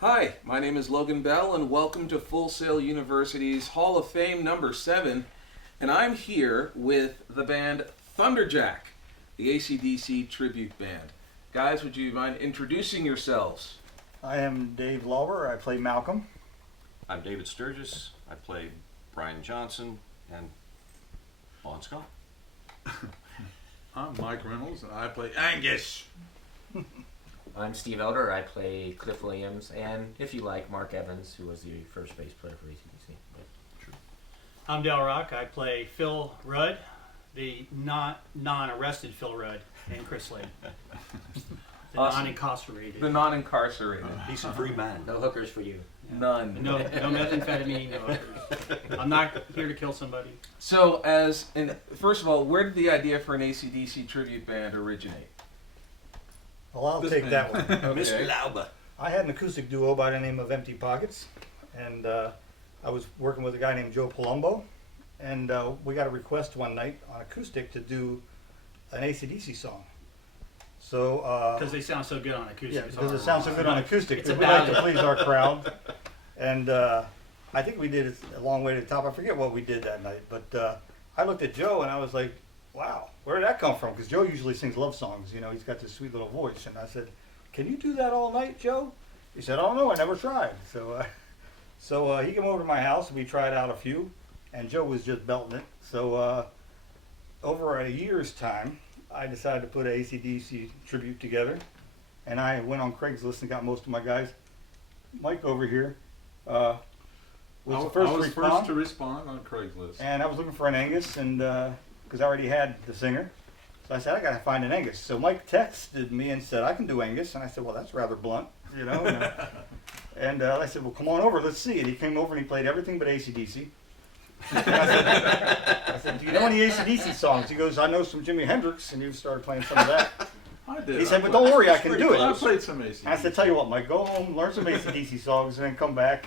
Hi, my name is Logan Bell, and welcome to Full Sail University's Hall of Fame number 7. And I'm here with the band ThunderJack, the AC/DC tribute band. Guys, would you mind introducing yourselves? I am Dave Lawler. I play Malcolm. I'm David Sturgis. I play Brian Johnson and Lon Scott. I'm Mike Reynolds, and I play Angus. I'm Steve Elder. I play Cliff Williams, and if you like, Mark Evans, who was the first bass player for AC/DC. I'm Del Rock. I play Phil Rudd, the non-arrested Phil Rudd, and Chris Slade, the Awesome. non-incarcerated. The non-incarcerated. He's a free man. No hookers for you. None. No methamphetamine, no hookers. I'm not here to kill somebody. So, first of all, where did the idea for an AC/DC tribute band originate? Well, I'll This take man. that one. Mr. Lauber. I had an acoustic duo by the name of Empty Pockets, and I was working with a guy named Joe Palumbo, and we got a request one night on acoustic to do an AC/DC song. So, Because they sound so good on acoustic. yeah, it's because it hard. sounds so good on acoustic, It's that we like about to it. please our crowd. And I think we did it a long way to the top. I forget what we did that night, but I looked at Joe and I was like, wow, where did that come from? Because Joe usually sings love songs, you know, he's got this sweet little voice. And I said, can you do that all night, Joe? He said, I don't know, I never tried. So he came over to my house and we tried out a few, and Joe was just belting it. So over a year's time, I decided to put an AC/DC tribute together, and I went on Craigslist and got most of my guys. Mike over here was the first I to was respond, first to respond on Craigslist. and I was looking for an Angus, and because I already had the singer, so I said I got to find an Angus. So Mike texted me and said I can do Angus, and I said, well, that's rather blunt, you know. And I said, well, come on over, let's see. And he came over and he played everything but AC/DC. I said, do you know any AC/DC songs? He goes, I know some Jimi Hendrix, and he started playing some of that. I did. He said, but don't worry, I can do I it. played some AC. I said, tell you what, Mike, go home, learn some AC/DC songs, and then come back.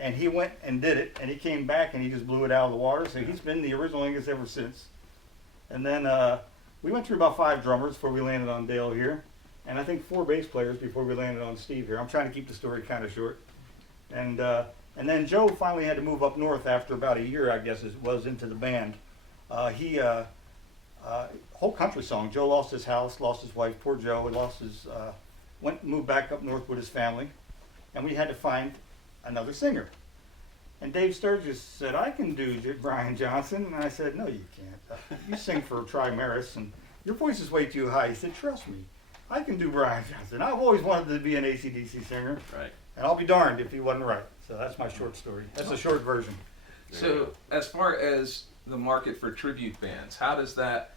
And he went and did it, and he came back and he just blew it out of the water. So he's been the original Angus ever since. And then we went through about 5 drummers before we landed on Dale here, and I think 4 bass players before we landed on Steve here. I'm trying to keep the story kind of short. And then Joe finally had to move up north after about a year, I guess it was, into the band. Whole country song. Joe lost his house, lost his wife. Poor Joe. He lost his, moved back up north with his family, and we had to find another singer. And Dave Sturgis said, I can do Brian Johnson. And I said, no, you can't. You sing for Trimaris, and your voice is way too high. He said, trust me, I can do Brian Johnson. I've always wanted to be an AC/DC singer, Right. and I'll be darned if he wasn't right. So that's my short story. That's a short version. So, as far as the market for tribute bands, how does that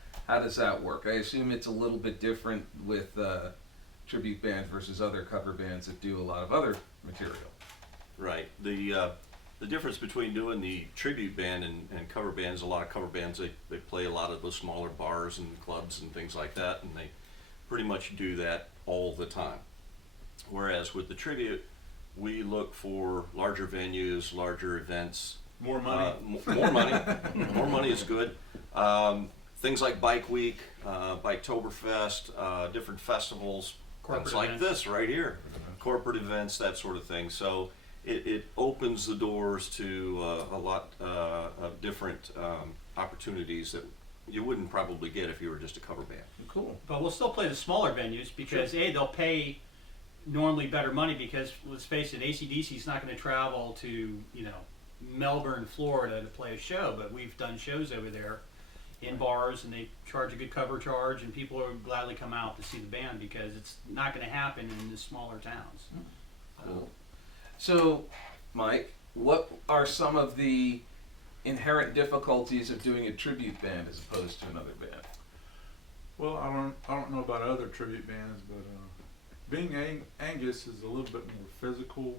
work? I assume it's a little bit different with tribute bands versus other cover bands that do a lot of other material. Right. The difference between doing the tribute band and cover bands, a lot of cover bands, they play a lot of the smaller bars and clubs and things like that, and they pretty much do that all the time. Whereas with the tribute, we look for larger venues, larger events. More money. More money. More money is good. Things like Bike Week, Biketoberfest, different festivals, Corporate things like events. this right here. Corporate events, that sort of thing. So it opens the doors to a lot of different opportunities that you wouldn't probably get if you were just a cover band. Cool. But we'll still play the smaller venues because they'll pay normally better money because let's face it, AC/DC is not going to travel to Melbourne, Florida to play a show. But we've done shows over there in bars, and they charge a good cover charge, and people will gladly come out to see the band because it's not going to happen in the smaller towns. Cool. So, Mike, what are some of the inherent difficulties of doing a tribute band as opposed to another band? Well, I don't know about other tribute bands, but being Angus is a little bit more physically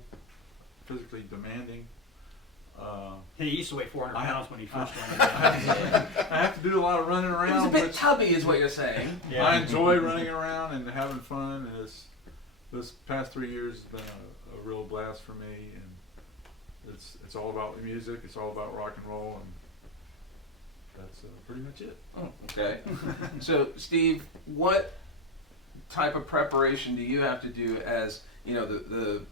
demanding. He used to weigh 400 pounds when he first went. I have to do a lot of running It was around, a bit which tubby, is what you're saying. Yeah. I enjoy running around and having fun. And this past 3 years has been a real blast for me, and it's all about the music. It's all about rock and roll, and that's pretty much it. Oh, okay. So, Steve, what type of preparation do you have to do as, the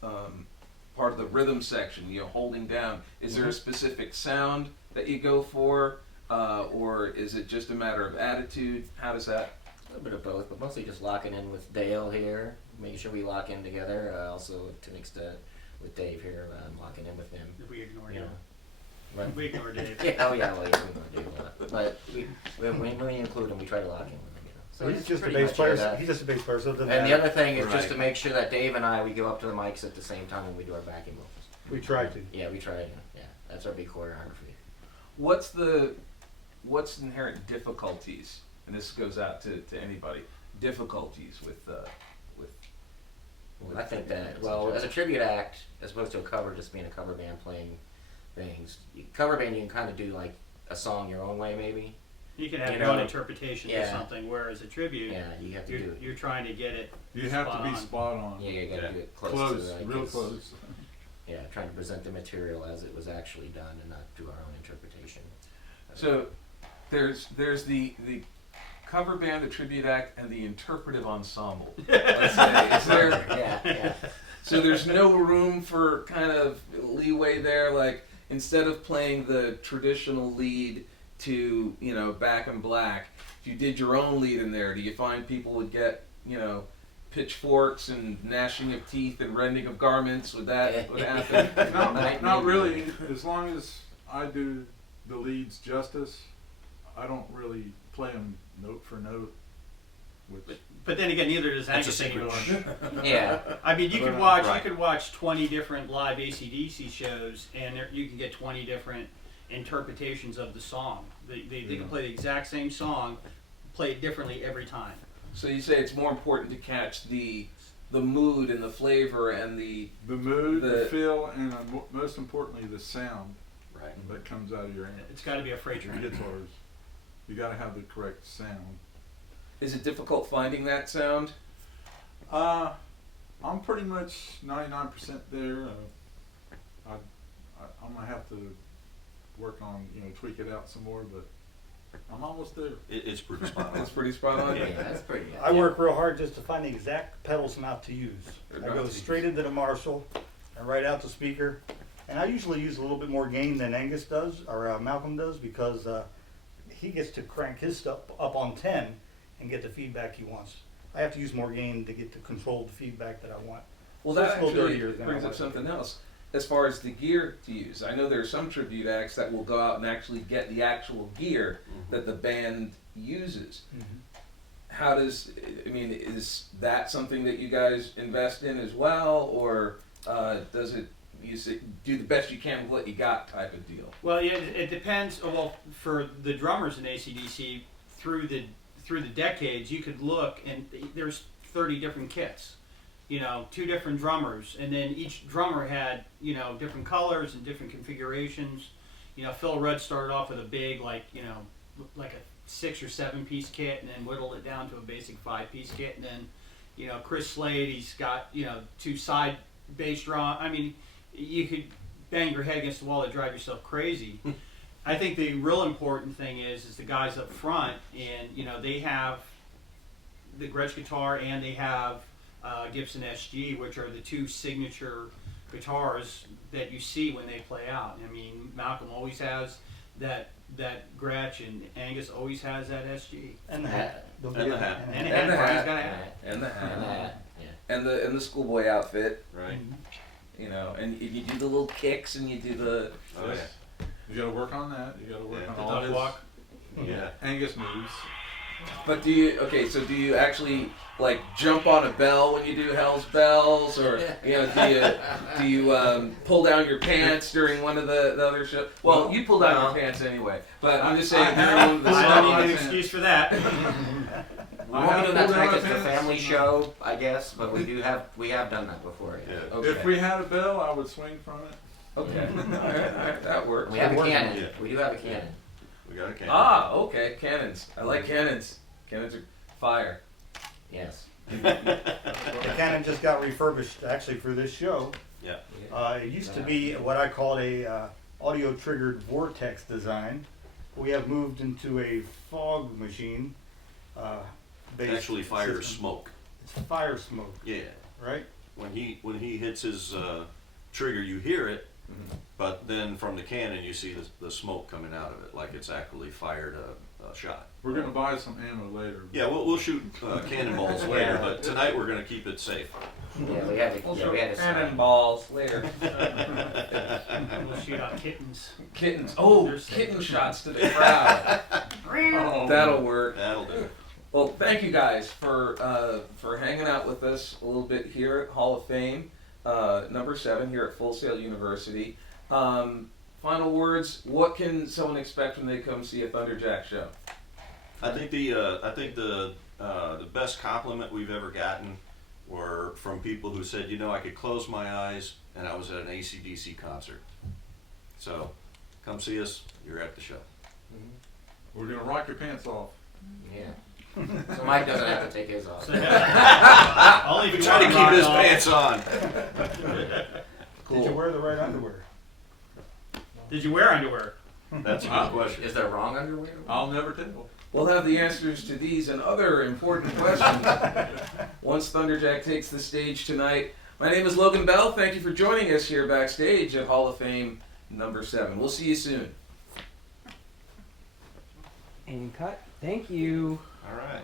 part of the rhythm section, holding down. Is there a specific sound that you go for, or is it just a matter of attitude? How does that? A little bit of both, but mostly just locking in with Dale here, making sure we lock in together. Also, to an extent, with Dave here, locking in with him. If we ignore You him. know. Right. We ignore Dave. Yeah, oh yeah, well, yeah, we don't do that. But when we include him, we try to lock in with him. So He's it's just a pretty bass much player. that. He's just a bass player, so it doesn't And the matter. other thing is just Right. to make sure that Dave and I, we go up to the mics at the same time when we do our backing vocals. We try to. Yeah, we try to. Yeah, that's our big choreography. What's inherent difficulties? And this goes out to anybody. Difficulties with. Well, I think that, well, as a tribute act, as opposed to a cover, just being a cover band playing things, cover band you can kind of do like a song your own way maybe. You can have You your own know, interpretation of yeah. something, whereas a tribute, Yeah, you have to do you're trying to get it. You have to spot be on. spot on. Yeah, you gotta Yeah. do it close, Close, to real guess. close. Yeah, trying to present the material as it was actually done and not do our own interpretation. So there's the cover band, the tribute act, and the interpretive ensemble. Let's say. Is there? Yeah. So there's no room for kind of leeway there. Like instead of playing the traditional lead to Back in Black, if you did your own lead in there, do you find people would get pitchforks and gnashing of teeth and rending of garments? Would that happen? Not really. As long as I do the leads justice, I don't really play them note for note. Which But then again, neither does That's a Angus secret. anymore. Yeah. I mean, you But, could watch right. 20 different live AC/DC shows, and you can get 20 different interpretations of the song. They can play the exact same song, play it differently every time. So you say it's more important to catch the mood and the flavor and the mood, The- the feel, and most importantly, the sound Right. that comes out of your It's got to be a freight train. guitars. You got to have the correct sound. Is it difficult finding that sound? I'm pretty much 99% there. I'm gonna have to work on tweak it out some more, but I'm almost there. It's pretty spot on. That's pretty spot on. Yeah, that's pretty good. I work real hard just to find the exact pedals not to use. They're I not go to use. straight into the Marshall and right out the speaker. And I usually use a little bit more gain than Angus does, or Malcolm does, because he gets to crank his stuff up on 10 and get the feedback he wants. I have to use more gain to get to control the feedback that I want. Well, So that it's a little actually dirtier than I brings up want. something else. As far as the gear to use, I know there are some tribute acts that will go out and actually get the actual gear that the band uses. How does, is that something that you guys invest in as well, or does it, do the best you can with what you got type of deal? Well, yeah, it depends. Well, for the drummers in AC/DC, through the decades, you could look and there's 30 different kits. 2 different drummers, and then each drummer had different colors and different configurations. Phil Rudd started off with a big like a 6 or 7 piece kit, and then whittled it down to a basic 5-piece kit, and then Chris Slade, he's got 2 side bass drum. I mean, you could bang your head against the wall to drive yourself crazy. I think the real important thing is the guys up front, and they have the Gretsch guitar and they have Gibson SG, which are the 2 signature guitars that you see when they play out. I mean, Malcolm always has that Gretsch, and Angus always has that SG. And the hat. Don't And forget the hat. And a And the hat. He's hat. got a hat. And the hat. And that, yeah. And the schoolboy outfit, Right. and you do the little kicks and you do the. Oh yeah. You got to work on that. You got to work Yeah. on The all duck his walk. Yeah. Angus moves. But do you actually like jump on a bell when you do Hell's Bells, or do you pull down your pants during one of the other shows? Well, you pull down your pants anyway, but I'm just saying during one of the I don't need an songs. excuse for that. We I won't have be doing that pulled tonight down 'cause it's a pants. family show, I guess, but we have done that before. Yeah. Yeah. Okay. If we had a bell, I would swing from it. Okay. All right, that works. We have a Working on cannon. it. We do have a cannon. We got a can. Ah, okay, cannons. I like cannons. Cannons are fire. Yes. The cannon just got refurbished actually for this show. Yeah. It used to be what I called a audio triggered vortex design. We have moved into a fog machine. Based Actually fires system. smoke. It's fire smoke, Yeah. right? when he hits his trigger, you hear it, but then from the cannon you see the smoke coming out of it, like it's actually fired a shot. We're gonna buy some ammo later. Yeah, we'll shoot cannonballs later, but tonight we're gonna keep it safe. Yeah, we had to. We had to sign. Cannonballs later. We'll shoot out kittens. Kittens. Oh, There's kitten shots to the crowd. Oh. That'll work. That'll do it. Well, thank you guys for hanging out with us a little bit here at Hall of Fame, number 7 here at Full Sail University. Final words. What can someone expect when they come see a ThunderJack show? I think the best compliment we've ever gotten were from people who said, I could close my eyes and I was at an AC/DC concert. So, come see us. You're at the show. We're gonna rock your pants off. Yeah. So Mike doesn't have to take his off. So, only if you Try to want keep rock his off. pants on. Did you wear the right underwear? Did you wear underwear? That's a good question. Is there wrong underwear? I'll never tell. We'll have the answers to these and other important questions once ThunderJack takes the stage tonight. My name is Logan Bell. Thank you for joining us here backstage at Hall of Fame number 7. We'll see you soon. And cut. Thank you. All right.